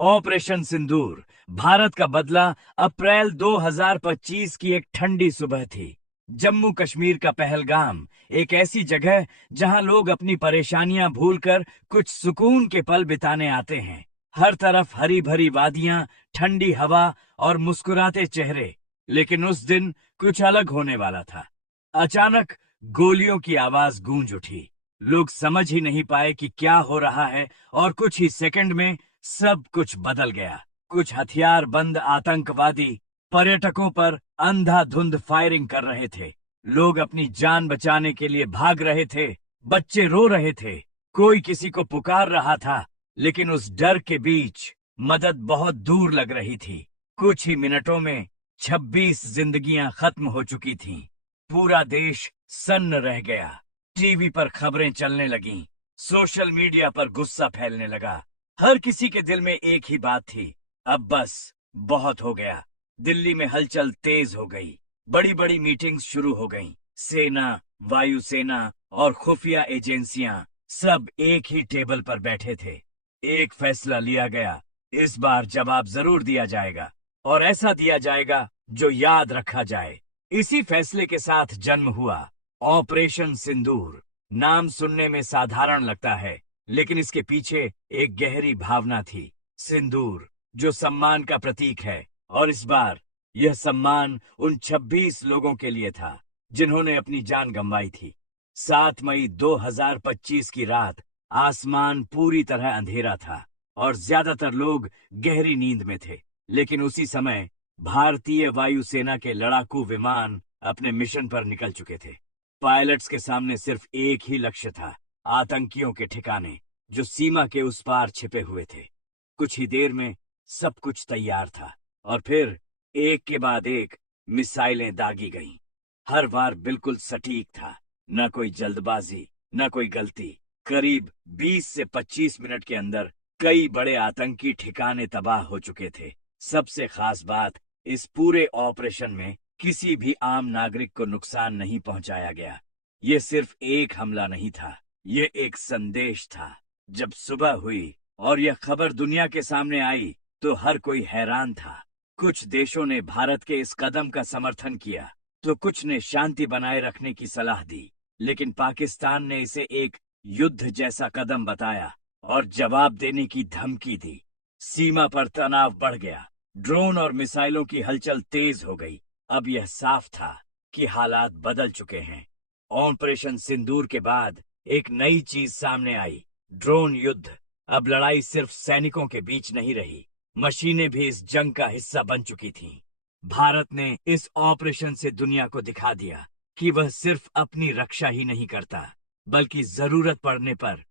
Operation सिंदूर भारत का बदला अप्रैल 2025 की एक ठंडी सुबह थी। जम्मू कश्मीर का पहलगाम एक ऐसी जगह जहां लोग अपनी परेशानियां भूलकर कुछ सुकून के पल बिताने आते हैं। हर तरफ हरी भरी वादियां, ठंडी हवा और मुस्कुराते चेहरे। लेकिन उस दिन कुछ अलग होने वाला था। अचानक गोलियों की आवाज गूंज उठी। लोग समझ ही नहीं पाए कि क्या हो रहा है और कुछ ही सेकंड में सब कुछ बदल गया। कुछ हथियार बंद आतंकवादी पर्यटकों पर अंधाधुंध फायरिंग कर रहे थे। लोग अपनी जान बचाने के लिए भाग रहे थे। बच्चे रो रहे थे। कोई किसी को पुकार रहा था। लेकिन उस डर के बीच मदद बहुत दूर लग रही थी। कुछ ही मिनटों में 26 जिंदगियां खत्म हो चुकी थीं। पूरा देश सन्न रह गया। टीवी पर खबरें चलने लगीं। सोशल मीडिया पर गुस्सा फैलने लगा। हर किसी के दिल में एक ही बात थी, अब बस बहुत हो गया। दिल्ली में हलचल तेज हो गई। बड़ी बड़ी मीटिंग्स शुरू हो गईं। सेना, वायुसेना और खुफिया एजेंसियां सब एक ही टेबल पर बैठे थे। एक फैसला लिया गया, इस बार जवाब जरूर दिया जाएगा और ऐसा दिया जाएगा जो याद रखा जाए। इसी फैसले के साथ जन्म हुआ ऑपरेशन सिंदूर। नाम सुनने में साधारण लगता है, लेकिन इसके पीछे एक गहरी भावना थी। सिंदूर जो सम्मान का प्रतीक है, और इस बार यह सम्मान उन 26 लोगों के लिए था जिन्होंने अपनी जान गंवाई थी। 7 मई 2025 की रात आसमान पूरी तरह अंधेरा था और ज्यादातर लोग गहरी नींद में थे। लेकिन उसी समय भारतीय वायुसेना के लड़ाकू विमान अपने मिशन पर निकल चुके थे। पायलट्स के सामने सिर्फ एक ही लक्ष्य था, आतंकियों के ठिकाने जो सीमा के उस पार छिपे हुए थे। कुछ ही देर में सब कुछ तैयार था और फिर एक के बाद एक मिसाइलें दागी गईं। हर बार बिल्कुल सटीक था, न कोई जल्दबाजी, न कोई गलती। करीब 20 से 25 मिनट के अंदर कई बड़े आतंकी ठिकाने तबाह हो चुके थे। सबसे खास बात, इस पूरे ऑपरेशन में किसी भी आम नागरिक को नुकसान नहीं पहुंचाया गया। ये सिर्फ एक हमला नहीं था, ये एक संदेश था। जब सुबह हुई और यह खबर दुनिया के सामने आई तो हर कोई हैरान था। कुछ देशों ने भारत के इस कदम का समर्थन किया तो कुछ ने शांति बनाए रखने की सलाह दी। लेकिन पाकिस्तान ने इसे एक युद्ध जैसा कदम बताया और जवाब देने की धमकी दी। सीमा पर तनाव बढ़ गया। ड्रोन और मिसाइलों की हलचल तेज हो गई। अब यह साफ था कि हालात बदल चुके हैं। ऑपरेशन सिंदूर के बाद एक नई चीज सामने आई, ड्रोन युद्ध। अब लड़ाई सिर्फ सैनिकों के बीच नहीं रही, मशीनें भी इस जंग का हिस्सा बन चुकी थीं। भारत ने इस ऑपरेशन से दुनिया को दिखा दिया कि वह सिर्फ अपनी रक्षा ही नहीं करता, बल्कि जरूरत पड़ने पर